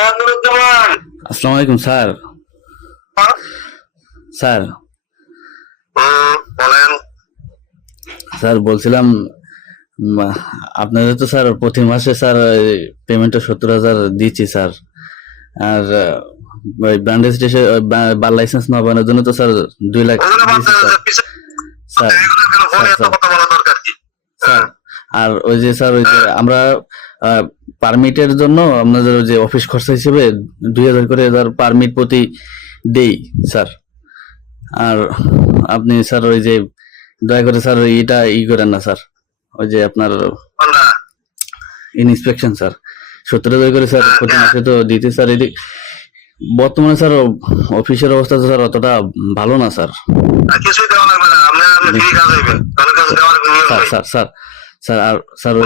হ্যাঁ আসসালামু আলাইকুম স্যার। স্যার। বলেন। স্যার বলছিলাম আপনাদের তো স্যার প্রতি মাসে স্যার পেমেন্টটা সত্তর হাজার দিচ্ছি স্যার। আর ওই ব্যান্ডেজ স্টেশন বার লাইসেন্স না বানানোর জন্য তো স্যার দুই লাখ স্যার। আর ওই যে স্যার ওই যে আমরা পারমিটের জন্য আপনাদের ওই যে অফিস খরচা হিসেবে দুই হাজার করে এবার পারমিট প্রতি দেই স্যার। আর আপনি স্যার ওই যে দয়া করে স্যার এটা ই করেন না স্যার। ওই যে আপনার? Inspection sir. সত্তর হাজার করে স্যার প্রতি মাসে তো দিতে স্যার এটি বর্তমানে স্যার অফিসের অবস্থা তো স্যার অতটা ভালো না স্যার। কিছুই দেওয়া লাগবে না আপনি আপনি ফ্রি কাজ হইবেন। কাজ দেওয়ার স্যার স্যার স্যার। স্যার আর স্যার যে-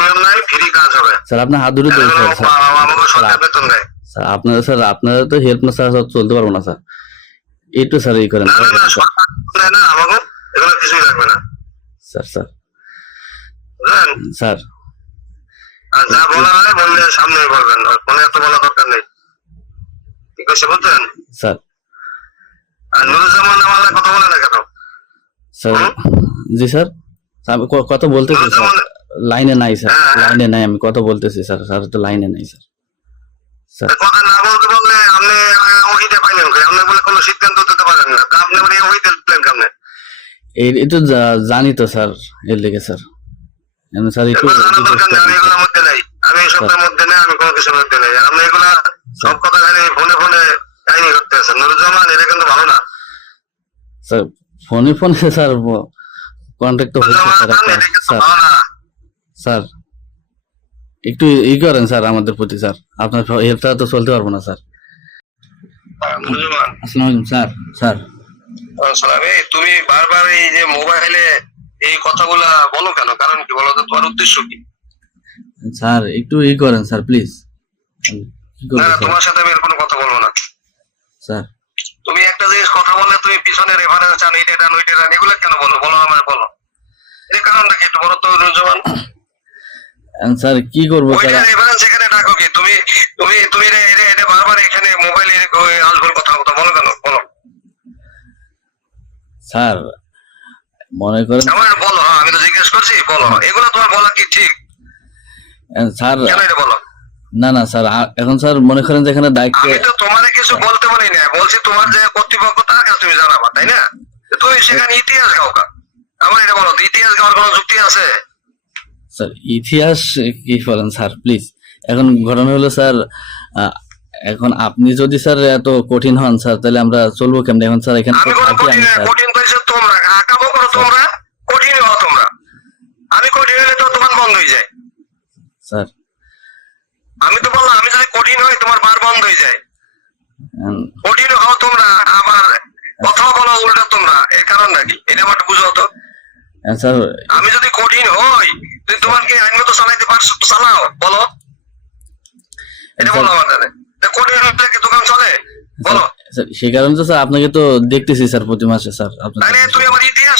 নিয়ম নাই ফ্রি কাজ হবে। স্যার আপনার হাত ধরে স্যার সরকার বেতন দেয়। স্যার আপনারা স্যার আপনারা তো হেল্প না স্যার চলতে পারব না স্যার। একটু স্যার এই করেন না আমাকে এগুলো কিছুই লাগবে না। Sir sir. স্যার। আর যা বলা হয় বললে সামনে বলবেন আর ফোনে এত বলা দরকার নেই। ঠিক আছে স্যার। আর নুরুজ্জামান আমার কথা বলে না কেন? স্যার জি স্যার। আমি কথা বলতেছি স্যার? লাইনে নাই স্যার। হ্যাঁ, হ্যাঁ। লাইনে নাই আমি কথা বলতেছি স্যার? স্যার তো লাইনে নাই স্যার। স্যার। কথা না বলতে বললে আপনি ওহিতে পাইলেন কই? আপনি বলে কোনো সিদ্ধান্ত দিতে পারেন না। আপনি বলে ওহিতে দিলেন কেমনে? এই এই তো জানি তো স্যার এর লেগে স্যার। এমনি স্যার একটু আমি এগুলোর মধ্যে নাই। আমি মধ্যে নেই আমি কোনো কিছুর মধ্যে নেই। আপনি এগুলা সব কথা খালি ফোনে ফোনে কাহিনী করতে আছেন। নুরুজ্জামান এটা কিন্তু ভালো না। স্যার ফোনে ফোনে স্যার কন্ট্যাক্ট তো নুরুজ্জামান স্যার স্যার স্যার একটু ই করেন স্যার আমাদের প্রতি স্যার আপনার হেল্প ছাড়া তো চলতে পারব না স্যার আসসালামু আলাইকুম স্যার স্যার তুমি বারবার এই যে মোবাইলে এই কথাগুলা বলো কেন? কারণ কি বলো তো তোমার উদ্দেশ্য কি? স্যার একটু ই করেন স্যার প্লিজ না তোমার সাথে আমি এর কোনো কথা বলব না। স্যার তুমি একটা জিনিস কথা বললে তুমি পিছনে রেফারেন্স চান এইটা টান ওইটা টান এগুলো কেন বলো? বলো আমার বলো। এর কারণটা কি একটু বলো তো স্যার কি করব ওইটা রেফারেন্স এখানে ডাকো কি? তুমি তুমি তুমি এটা এটা এটা বারবার এখানে মোবাইলে আলবল কথা কথা বলো কেন? বলো। স্যার মনে করেন আমার বলো হ্যাঁ, আমি তো জিজ্ঞেস করছি বলো। এগুলো তোমার বলা কি ঠিক? স্যার কেন এটা বলো? না না স্যার এখন স্যার মনে করেন যে এখানে দায়িত্ব আমি তো তোমার কিছু বলতে বলি না বলছি তোমার যে কর্তৃপক্ষ তার কাছে তুমি জানাবা তাই না? তুমি সেখানে ইতিহাস গাও কা আমার এটা বলো ইতিহাস গাওয়ার কোনো যুক্তি আছে? স্যার ইতিহাস কি বলেন স্যার প্লিজ এখন ঘটনা হলো স্যার এখন আপনি যদি স্যার এত কঠিন হন স্যার তাহলে আমরা চলবো কেমন? এখন স্যার এখানে কঠিন পাইছো তোমরা আঁকাবো করো তোমরা? কঠিন হও তোমরা। আমি কঠিন হলে তো তোমার বন্ধ হয়ে যায়। স্যার আমি তো বললাম আমি যদি কঠিন হই তোমার বার বন্ধ হয়ে যায়। কঠিন হও তোমরা আবার কথা বলো উল্টা তোমরা। এর কারণটা কি এটা আমার বুঝো তো। স্যার। আমি যদি কঠিন হই তুমি তোমার কি আইন মতো চালাইতে পারছ তো চালাও বলো। এটা বলো আমাদের তা কঠিন হলে কি দোকান চলে? বলো। সেই কারণে তো স্যার আপনাকে তো দেখতেছি স্যার প্রতি মাসে স্যার আপনার তুমি আমার ইতিহাস